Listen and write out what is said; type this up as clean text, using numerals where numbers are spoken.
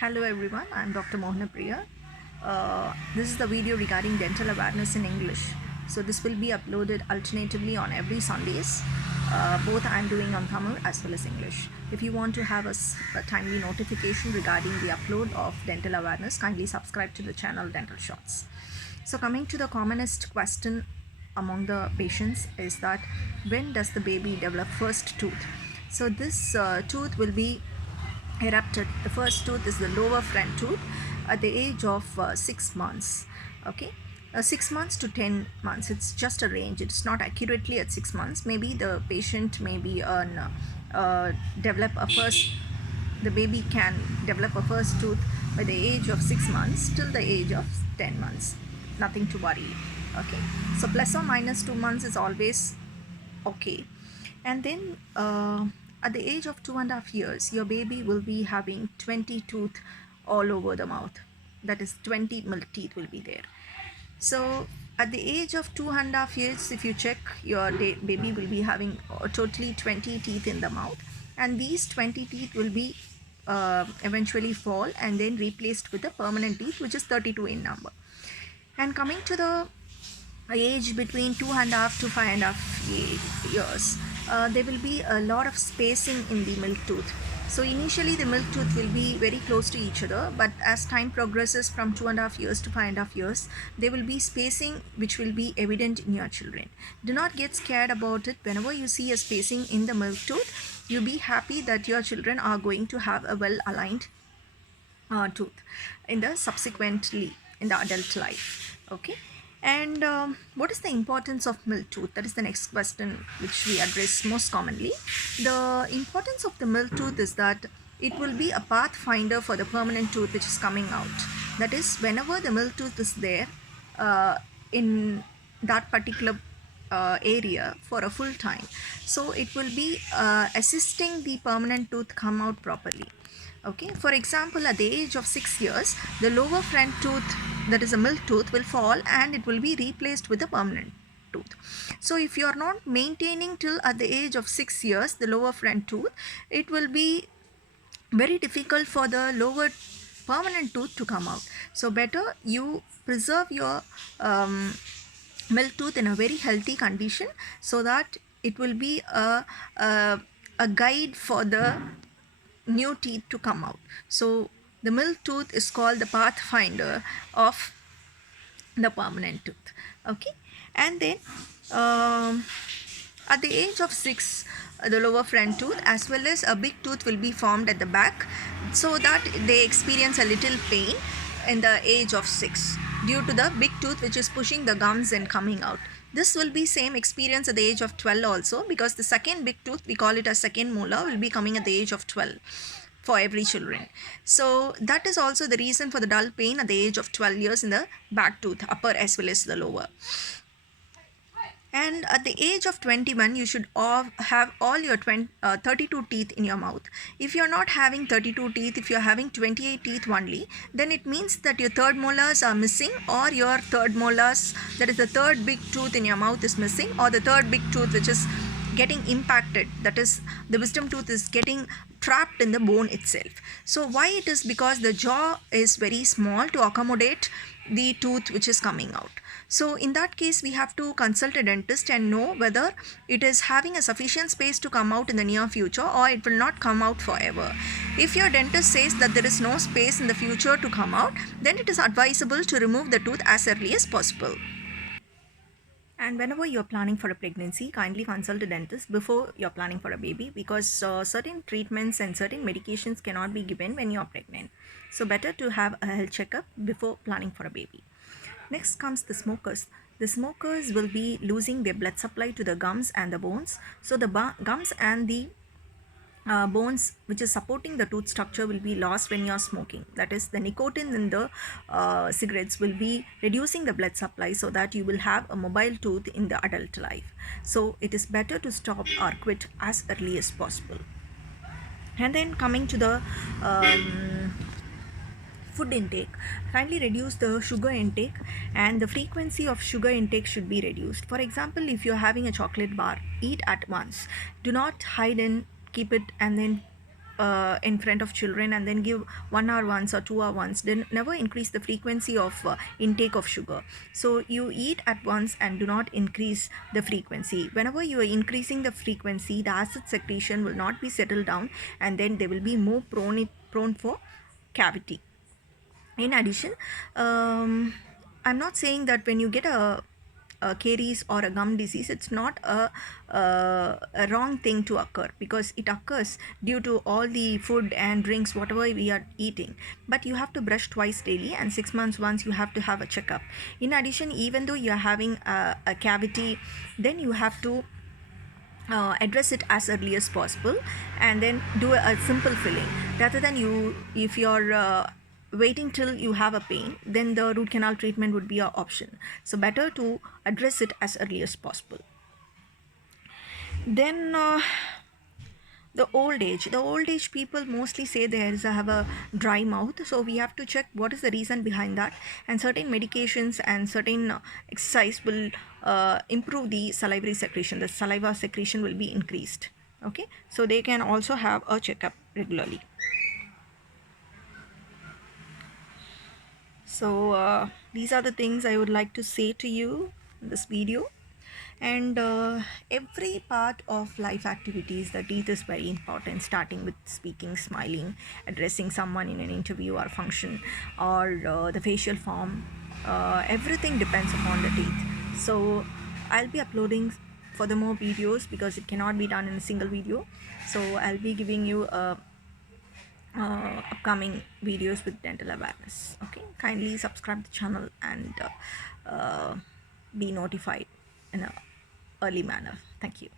Hello everyone, I'm Dr. Mohana Priya. This is the video regarding dental awareness in English. So this will be uploaded alternatively on every Sundays. Both I'm doing on Tamil as well as English. If you want to have a timely notification regarding the upload of dental awareness, kindly subscribe to the channel Dental Shots. So coming to the commonest question among the patients is that when does the baby develop first tooth? So this tooth will be erupted. The first tooth is the lower front tooth at the age of 6 months. Okay, 6 months to 10 months, it's just a range, it's not accurately at 6 months. Maybe the patient may be develop a first the baby can develop a first tooth by the age of 6 months till the age of 10 months, nothing to worry. Okay, so plus or minus 2 months is always okay. And then at the age of 2.5 years, your baby will be having 20 tooth all over the mouth. That is 20 milk teeth will be there. So at the age of 2.5 years, if you check, your baby will be having totally 20 teeth in the mouth, and these 20 teeth will be eventually fall and then replaced with a permanent teeth, which is 32 in number. And coming to the age between 2.5 to 5.5 years, there will be a lot of spacing in the milk tooth. So initially the milk tooth will be very close to each other, but as time progresses from 2.5 years to 5.5 years, there will be spacing which will be evident in your children. Do not get scared about it. Whenever you see a spacing in the milk tooth, you be happy that your children are going to have a well aligned tooth in the subsequently in the adult life. Okay, and what is the importance of milk tooth? That is the next question which we address most commonly. The importance of the milk tooth is that it will be a pathfinder for the permanent tooth which is coming out. That is, whenever the milk tooth is there in that particular area for a full time, so it will be assisting the permanent tooth come out properly. Okay, for example, at the age of 6 years, the lower front tooth, that is a milk tooth, will fall and it will be replaced with a permanent tooth. So if you are not maintaining till at the age of 6 years the lower front tooth, it will be very difficult for the lower permanent tooth to come out. So better you preserve your milk tooth in a very healthy condition, so that it will be a guide for the new teeth to come out. So the milk tooth is called the pathfinder of the permanent tooth. Okay, and then at the age of 6, the lower front tooth as well as a big tooth will be formed at the back, so that they experience a little pain in the age of 6 due to the big tooth which is pushing the gums and coming out. This will be same experience at the age of 12 also, because the second big tooth, we call it as second molar, will be coming at the age of 12 for every children. So that is also the reason for the dull pain at the age of 12 years in the back tooth, upper as well as the lower. And at the age of 21, you should have all your 32 teeth in your mouth. If you're not having 32 teeth, if you're having 28 teeth only, then it means that your third molars are missing, or your third molars, that is the third big tooth in your mouth, is missing, or the third big tooth which is getting impacted, that is the wisdom tooth is getting trapped in the bone itself. So why it is? Because the jaw is very small to accommodate the tooth which is coming out. So in that case, we have to consult a dentist and know whether it is having a sufficient space to come out in the near future, or it will not come out forever. If your dentist says that there is no space in the future to come out, then it is advisable to remove the tooth as early as possible. And whenever you're planning for a pregnancy, kindly consult a dentist before you're planning for a baby, because certain treatments and certain medications cannot be given when you're pregnant. So better to have a health checkup before planning for a baby. Next comes the smokers. The smokers will be losing their blood supply to the gums and the bones. So the gums and the bones which is supporting the tooth structure will be lost when you are smoking. That is, the nicotine in the cigarettes will be reducing the blood supply, so that you will have a mobile tooth in the adult life. So it is better to stop or quit as early as possible. And then coming to the food intake, kindly reduce the sugar intake, and the frequency of sugar intake should be reduced. For example, if you're having a chocolate bar, eat at once. Do not hide and keep it and then in front of children and then give 1 hour once or 2 hour once. Then never increase the frequency of intake of sugar. So you eat at once and do not increase the frequency. Whenever you are increasing the frequency, the acid secretion will not be settled down, and then they will be more prone for cavity. In addition, I'm not saying that when you get a caries or a gum disease, it's not a wrong thing to occur, because it occurs due to all the food and drinks whatever we are eating. But you have to brush twice daily, and 6 months once you have to have a checkup. In addition, even though you are having a cavity, then you have to address it as early as possible, and then do a simple filling, rather than if you're waiting till you have a pain, then the root canal treatment would be an option. So better to address it as early as possible. Then the old age people mostly say they have a dry mouth, so we have to check what is the reason behind that, and certain medications and certain exercise will improve the salivary secretion. The saliva secretion will be increased. Okay, so they can also have a checkup regularly. So these are the things I would like to say to you in this video. And every part of life activities, the teeth is very important, starting with speaking, smiling, addressing someone in an interview or function, or the facial form. Everything depends upon the teeth. So I'll be uploading for the more videos, because it cannot be done in a single video. So I'll be giving you upcoming videos with dental awareness. Okay, kindly subscribe the channel and be notified in a early manner. Thank you.